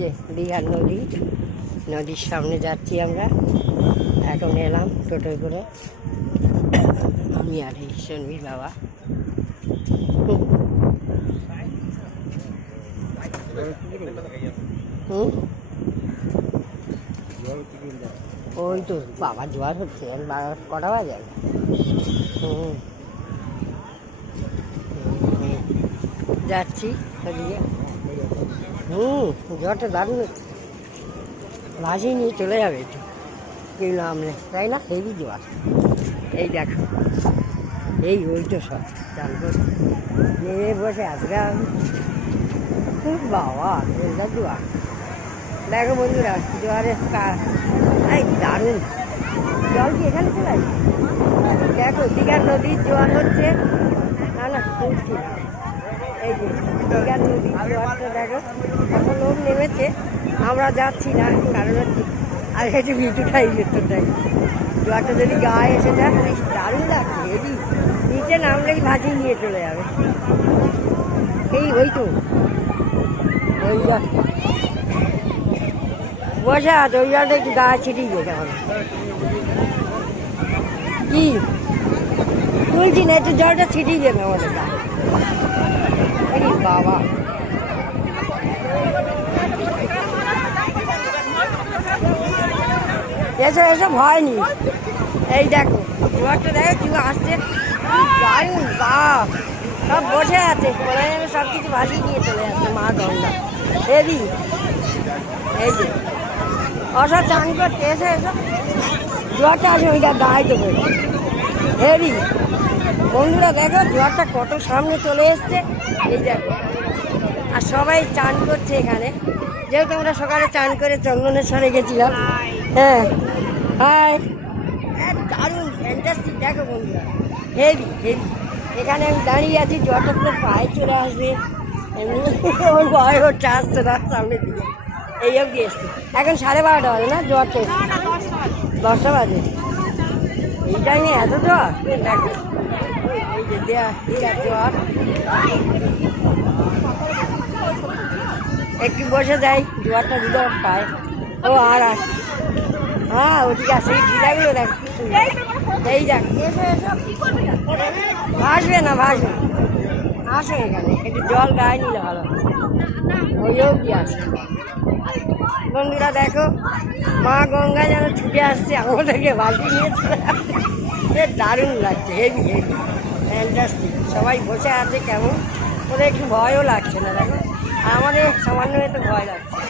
যে দীঘার নদী, নদীর সামনে যাচ্ছি আমরা। এখন এলাম টোটোয় করে, আমি আর এই সন্মির বাবা। ওই তো বাবা জোয়ার হচ্ছে, কটা বাজে? যাচ্ছি ওদিকে। জলটা দারুণ হচ্ছে, ভাসিয়ে নিয়ে চলে যাবে একটু, কেউ নামলে, তাই না? হেভি জোয়ার। এই দেখো, এই ওই তো সব চান করছে, নেমে বসে আসবে। খুব বাবা এটা জোয়ার, দেখো বন্ধুরা জোয়ারের এই দারুণ জল কি এখানে চলে আসবে? দেখো দীঘার নদীর জোয়ার হচ্ছে, না না খুঁজছি না। এই যে দীঘার নদীর জোয়ারটা দেখো, কত লোক নেমেছে। আমরা যাচ্ছি না, কারণ হচ্ছে আর একটু ভিজুটাই ভেতরটাই, জোয়ারটা যদি গায়ে এসে যায় দারুণ লাগছে। এটি নিচে নামলেই ভাসিয়ে নিয়ে চলে যাবে। এই ওই তো ওই জল বসে আছে, ওই জলটা একটু গায়ে ছিটিয়ে যেতে হবে। কি তুলছি না, একটু জলটা ছিটিয়ে দেবে আমাদের গায়ে। বাবা এসো এসো, ভয় নেই। এই দেখো জোয়ারটা দেখো কেউ আসছে, দারুণ বাপ, সব বসে আছে, সব কিছু ভাসিয়ে নিয়ে চলে যাচ্ছে মা গঙ্গা। হেবি, এই যে অসব চান করতে এসে এসো, জোয়ারটা আছে ওইটা গায়ে দেবো। হেবি বন্ধুরা দেখো জোয়ারটা কত সামনে চলে এসছে, এই দেখো। আর সবাই চান করছে এখানে, যেহেতু আমরা সকালে চান করে চন্দনেশ্বরে গেছিলাম। হ্যাঁ হাই, দারুণ ফ্যান্টাস্টিক। দেখো বন্ধুরা হেভি হেভি, এখানে আমি দাঁড়িয়ে আছি, জোয়ারটা পুরো পায়ে চলে আসবে, এমনি ওর ভয় হচ্ছে, আসছে না সামনের দিকে। এই অবধি এসছে, এখন 12:30 বাজে না, জোয়ারটা এসছে 10টা বাজে। এই টাইমে এত জোয়ার দেখো, এই যে দীঘার জোয়ার। একটু বসে যাই, জোয়ারটা দিতে পায়। ও আর আসছে, হ্যাঁ ওদিকে আসে, এই ঢিলাগুলো দেখ, এই দেখ। ভাসবে না ভাসবে, আসো এখানে একটু জল গায়ে নিলে ভালো, ওই অবধি আসে। বন্ধুরা দেখো মা গঙ্গা যেন ছুটে আসছে, আমাদেরকে ভাসিয়ে নিয়ে চলে আসছে। দারুণ লাগছে, হেভি হেভি ফ্যান্টাস্টিক। সবাই বসে আছে কেমন, ওদের একটু ভয়ও লাগছে না দেখো, আর আমাদের সামান্য একটু ভয় লাগছে।